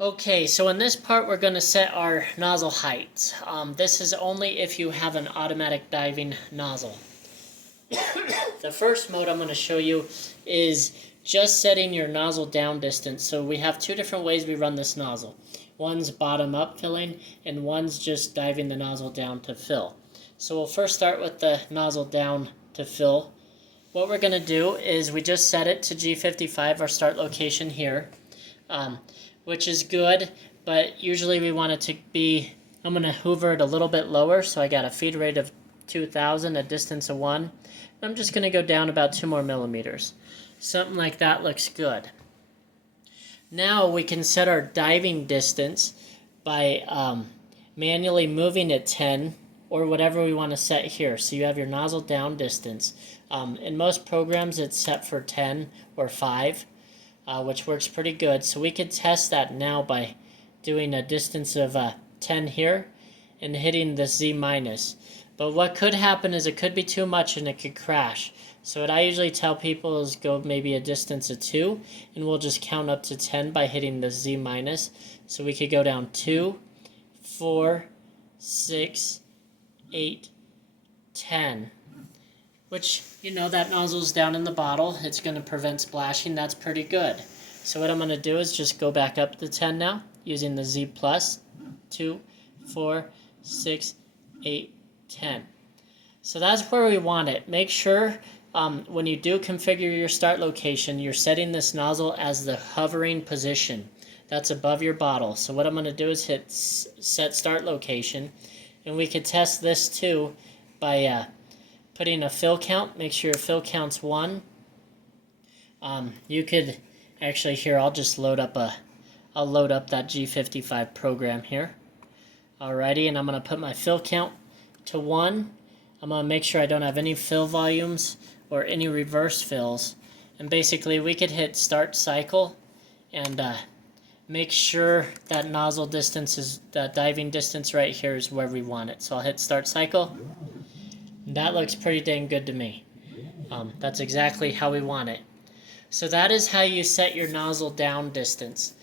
Okay, so in this part we're going to set our nozzle height. This is only if you have an automatic diving nozzle. The first mode I'm going to show you is just setting your nozzle down distance. So we have two different ways we run this nozzle. One's bottom up filling and one's just diving the nozzle down to fill. So we'll first start with the nozzle down to fill. What we're going to do is we just set it to G55, our start location here. Which is good, but usually we want it to be, I'm going to hover it a little bit lower, so I got a feed rate of 2,000, a distance of 1. I'm just going to go down about 2 more millimeters. Something like that looks good. Now we can set our diving distance by manually moving it 10 or whatever we want to set here. So you have your nozzle down distance. In most programs it's set for 10 or 5. Which works pretty good. So we could test that now by doing a distance of 10 here and hitting the Z minus. But what could happen is it could be too much and it could crash. So what I usually tell people is go maybe a distance of 2 and we'll just count up to 10 by hitting the Z minus. So we could go down 2, 4, 6, 8, 10. Which, you know, that nozzle's down in the bottle. It's going to prevent splashing. That's pretty good. So what I'm going to do is just go back up to 10 now, using the Z plus. 2, 4, 6, 8, 10. So that's where we want it. Make sure when you do configure your start location, you're setting this nozzle as the hovering position. That's above your bottle. So what I'm going to do is hit set start location. And we could test this too by putting a fill count. Make sure your fill count's 1. You could actually here I'll just load up that G55 program here. Alrighty, and I'm gonna put my fill count to 1. I'm gonna make sure I don't have any fill volumes or any reverse fills. And basically we could hit start cycle and make sure that nozzle distance is that diving distance right here is where we want it. So I'll hit start cycle. That looks pretty dang good to me. That's exactly how we want it. So that is how you set your nozzle down distance.